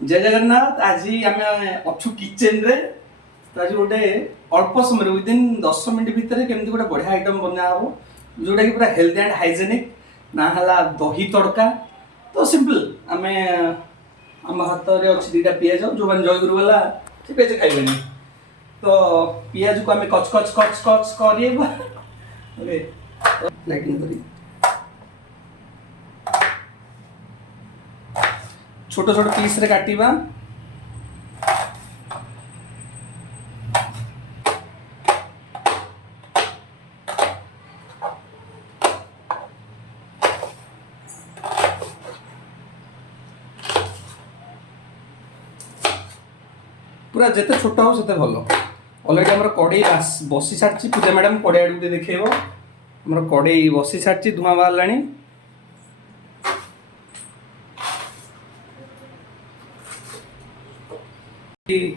जय जगन्नाथ। आज आम अच्छु किचन रे। तो आज गोटे अल्प समय विदिन 10 मिनट भितर केमती गोटे बढ़िया आइटम बना हो जोटा कि पूरा हेल्दी एंड हाइजेनिक ना हला दही तड़का। तो सिंपल आम आम हाथ में अच्छी दुटा पिज जो मैंने जयगुरु वाला से पिज खाइबेनि। तो पिज को आम कच कच कच कच कर लाइटिंग करी छोट छोट पीस रे काटिबा। पूरा जिते छोट हो सेते भल। ऑलरेडी हमर कड़े बसी सारची। पूजा मैडम कड़े आडू देखैबो। हमर कड़े बसी सारची, धुआं बाहरलानी।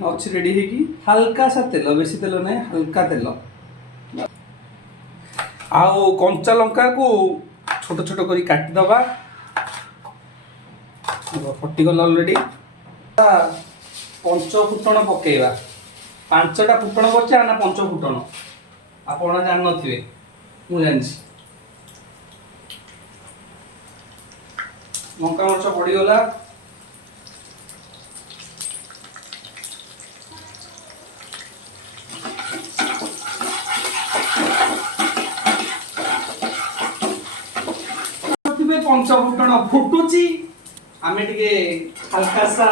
अच्छी रेडी है कि हल्का सा तेल, बेसी तेल नहीं, हल्का तेल। आउ कंचा लंका को छोट छोट करी काटी दबा। फटिगल ऑलरेडी। पंच फुटण पकेइबा। 5टा फुटण बच्चा ना 5 फुटण आपण जान नथिबे, मु जानछि। लंका मरच पड़ी गला। पंच फुटण फुटुची आमे टिके हल्का सा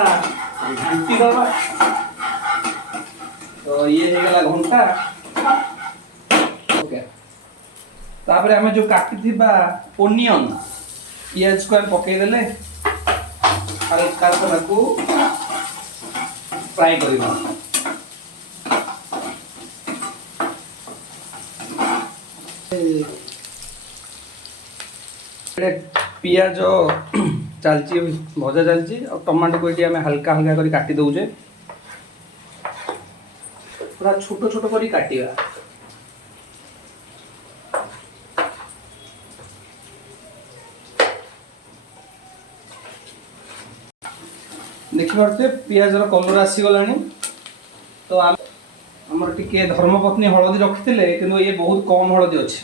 घंटी दबा। तो ये हो गला घंटा। ओके, तापर आमे जो काटी थिबा ओनियन पियाज को पके देले हल्का सा को फ्राई करबा। पियाज चलची भजा चलची और टमाटो को ये हल्का हल्का करी काटी दउजे। पूरा छोट छोट करी काटिबा। देखि पारते पियाज रो कलर आसी गलानी। तो हमर टिके धर्मपत्नी हळदी रखिथिले किंतु ये बहुत कम हळदी अछि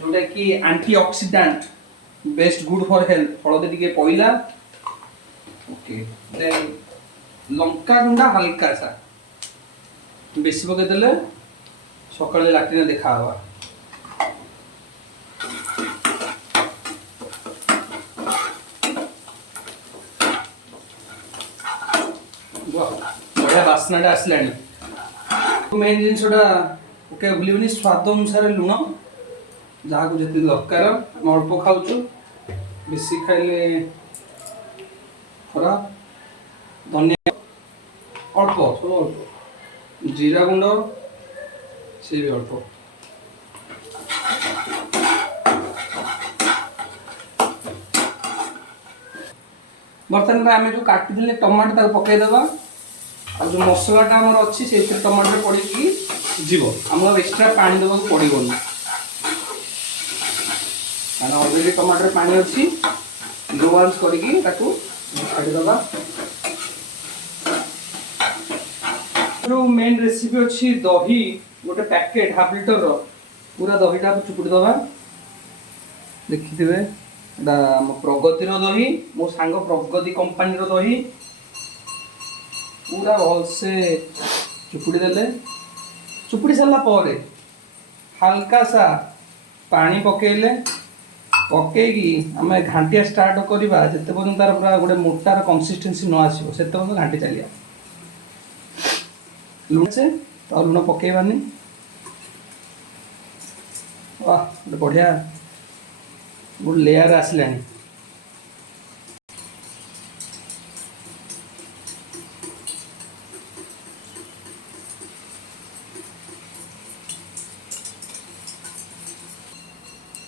जोटा कि antioxidant best good for health. हळदी टिके पइला। ओके, देन लंका गुंडा हल्का सा बेसी पके देले सकाळे लाटिना देखा हवा। बढ़िया बास्नाटा आसलानी। मेन जिनसटा ओके भूलिबनी स्वाद अनुसार लुण जहाँ को जितनी दरकार अल्प खाऊँ, बेसी खाइले खराब। धनिया अल्प सब अल्प, जीरा गुंड से भी अल्प। बर्तमान आम जो काटी टमाटो पकई देवा। और जो मसलाटा आमर अच्छी से टमाटो पड़ी जीव आम एक्सट्रा पानी देवा पड़ोनी कारण ऑलरेडी टमाटर पानी अच्छी। लो वांस करके छाड़ीदबा। जो मेन रेसिपी अच्छी दही गोटे पैकेट हाफ लिटर रो पूरा दहीटा चुपुड़ी दबा। देखिथिबे एटा मो प्रगति रो दही, मो सांग प्रगति कंपनी रो दही। पूरा भल से चुपुड़ी देले। चुपुड़ी सारा पर हल्का सा पानी पकेले पकईकि आम घाटिया स्टार्ट करवा जिते पर्यटन तार पूरा गोटे मोटार कंसिस्टेंसी न आसो से घाटी चलिया। लुण से तो लुण पकईबानी। वाह गोटे बढ़िया गोटे लेयर आसलानी।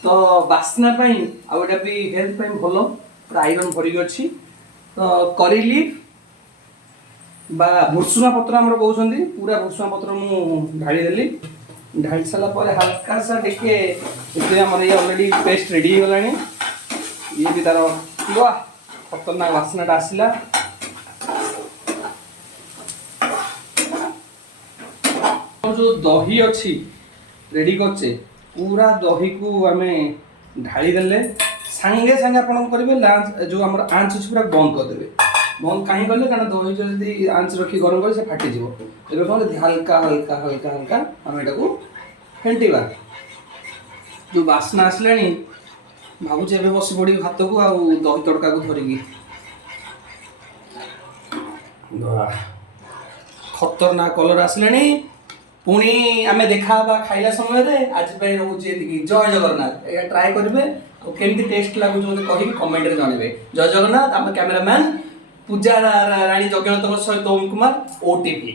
तो बास्ना आटा भी हेल्थ भल पूरा आयरन भरिक अच्छी। तो करी लीफ बा भुसुंगा पत्र आमर कहते पूरा भुसुंगा पत्र मु ढाली देली। ढाली सारा हल्का सा टे आम ये ऑलरेडी पेस्ट रेडी हो गलानी। ये भी तार वाह खतरनाक बास्नाटा आसला जो दही अच्छी रेडी करचे पूरा दही को आम ढाली देले सांगे सांगे आप करेंगे जो आम आंच अच्छी पूरा बंद करदे बंद कहीं कले कारण दही जब आंच रखी गरम कर फाटीज ए कौन हल्का हल्का हल्का हल्का आम यहाँ फेंटा जो बास्ना आसला भावुचे ए बस पड़ी भात को आ दही तड़का को धरिकी खतरनाक कलर आसला पुणी आम देखा खाइला समय आज रोचे जय जगन्नाथ ये ट्राए करेंगे केमती टेस्ट लगुच मतलब कही कमेंट में जनइबे। जय जगन्नाथ आम कैमेरामैन पूजा राणी जगन्नाथ सहित ओम कुमार ओटीपी।